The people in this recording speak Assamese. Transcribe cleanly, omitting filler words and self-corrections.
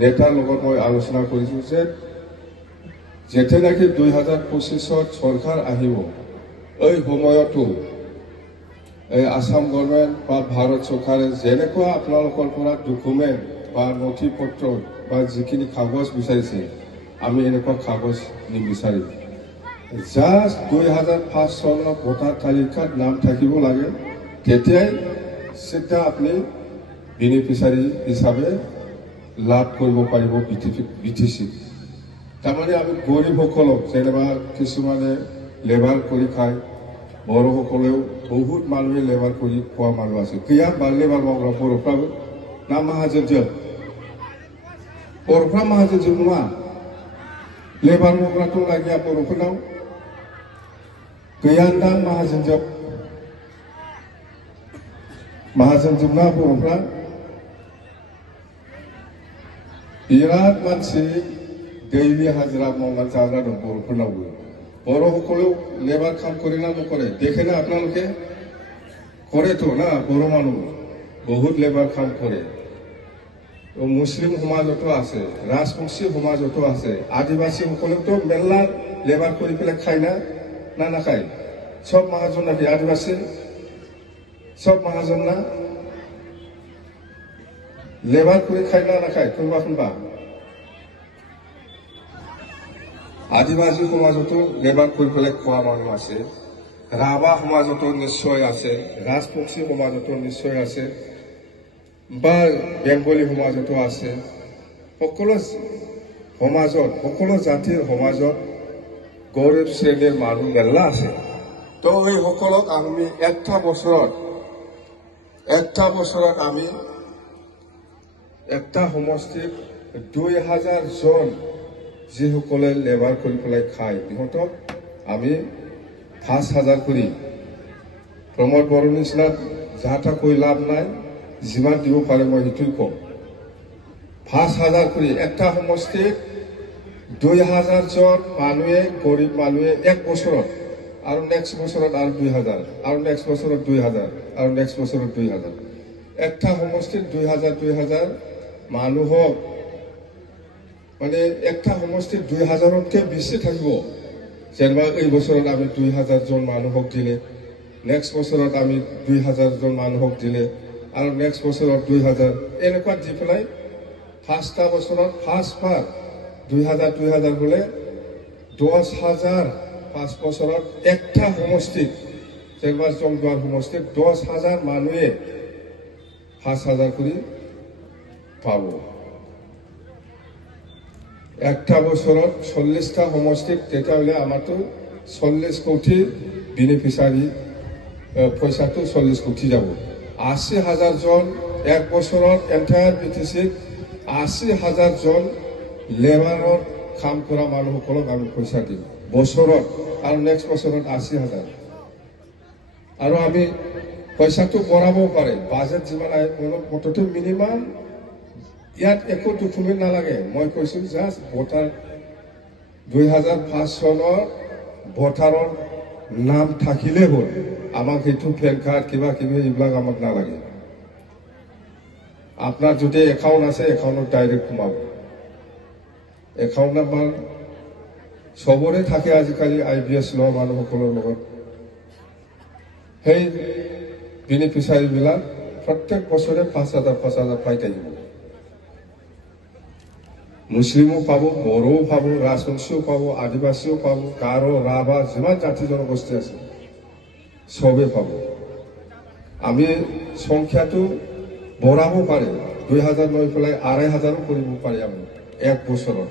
নেতাৰ লগত মই আলোচনা কৰিছোঁ যে যেতিয়া নেকি 2025 চৰকাৰ আহিব এই সময়তো এই আসাম গভৰ্ণমেণ্ট বা ভাৰত চৰকাৰে যেনেকুৱা আপোনালোকৰ পৰা ডকুমেণ্ট বা নথি পত্ৰ বা যিখিনি কাগজ বিচাৰিছে আমি এনেকুৱা কাগজ নিবিচাৰিম জাষ্ট 2005 চনৰ ভোটাৰ তালিকাত নাম থাকিব লাগে তেতিয়াই চিধা আপুনি বেনিফিচিয়াৰী হিচাপে লাভ কৰিব পাৰিব বিটিচি তাৰমানে আমি গৰীবসকলক যেনিবা কিছুমানে লেবাৰ কৰি খায় বড়োসকলেও বহুত মানুহে লেবাৰ কৰি খোৱা মানুহ আছে কিয়া লেবাৰ মাवग्रा बर'फ्राबो ना माहाजोनजों बर'फ्रा माहाजोनजों नङा लेबार मावग्रा दंना गैया बर'फोरनाव गैयादां माहाजोनजों ना बर'फ्रा बिराद मानसि दैलि हाजिरा मावनानै जाग्रा दं बर'फोरनावबो बर'সকলেও লেবাৰ কাম কৰে না নকৰে দেখে না আপোনালোকে কৰেতো না বড়ো মানুহ বহুত লেবাৰ কাম কৰে মুছলিম সমাজতো আছে ৰাজবংশী সমাজতো আছে আদিবাসীসকলেতো মেলা লেবাৰ কৰি পেলাই খায় না নাখায় সব মাহাজন নাকি আদিবাসী সব মাহাজন না লেবাৰ কৰি খায় না নাখায় কোনোবা আদিবাসী সমাজতো লেবাৰ কৰি পেলাই খোৱা মানুহ আছে ৰাভা সমাজতো নিশ্চয় আছে ৰাজবংশী সমাজতো নিশ্চয় আছে বা বেংগলী সমাজতো আছে সকলো সমাজত সকলো জাতিৰ সমাজত গৰীব শ্ৰেণীৰ মানুহ মেলা আছে তো এই সকলক আমি একটা বছৰত আমি একটা সমষ্টিত 2000 জন যিসকলে লেবাৰ কৰি পেলাই খায় সিহঁতক আমি 5000 কৰি প্ৰমোদ বড়োৰ নিচিনা যাহা কৈ লাভ নাই যিমান দিব পাৰে মই সেইটোই কম 5000 কৰি একটা সমষ্টিত 2000 জন মানুহে গৰীব মানুহে এক বছৰত আৰু নেক্সট বছৰত আৰু 2000 আৰু নেক্সট বছৰত 2000 আৰু নেক্সট বছৰত 2000 একটা সমষ্টিত 2000 মানুহক মানে একটা সমষ্টিত 2000তকৈ বেছি থাকিব যেনিবা এই বছৰত আমি 2000 জন মানুহক দিলে নেক্সট বছৰত আমি 2000 জন মানুহক দিলে আৰু নেক্সট বছৰত 2000 এনেকুৱা দি পেলাই ফাৰ্ষ্টটা বছৰত ফাৰ্ষ্টবাৰ 2000 হলে 10000 5 বছৰত একটা সমষ্টিত যেনিবা জংদুৱাৰ সমষ্টিত 10000 মানুহে 5000 কৰি পাব একটা বছৰত 40টা সমষ্টিত তেতিয়াহ'লে আমাৰতো 40 কোটি বেনিফিচিয়াৰী পইচাটো 40 কোটি যাব 80000 জন এক বছৰত এন্টায়াৰ বিটিচিত 80000 জন লেবাৰৰ কাম কৰা মানুহসকলক আমি পইচা দিম বছৰত আৰু নেক্সট বছৰত 80000 আৰু আমি পইচাটো বঢ়াব পাৰে বাজেট যিমান আহে মনতো মিনিমাম ইয়াত একো ডকুমেণ্ট নালাগে মই কৈছোঁ জাষ্ট ভোটাৰ 2005 চনৰ ভোটাৰৰ নাম থাকিলে হ'ল আমাক সেইটো পেন কাৰ্ড কিবা এইবিলাক আমাক নালাগে আপোনাৰ যদি একাউণ্ট আছে একাউণ্টত ডাইৰেক্ট সোমাব একাউণ্ট নাম্বাৰ সবৰে থাকে আজিকালি IBS লোৱা মানুহসকলৰ লগত সেই বেনিফিচিয়াৰীবিলাক প্ৰত্যেক বছৰে 5000 পাই থাকিব মুছলিমো পাব বড়োও পাব ৰাজবংশীও পাব আদিবাসীও পাব গাৰো ৰাভা যিমান জাতি জনগোষ্ঠী আছে সবে পাব আমি সংখ্যাটো বঢ়াব পাৰে 2000 লৈ পেলাই 2500 কৰিব পাৰি আমি এক বছৰত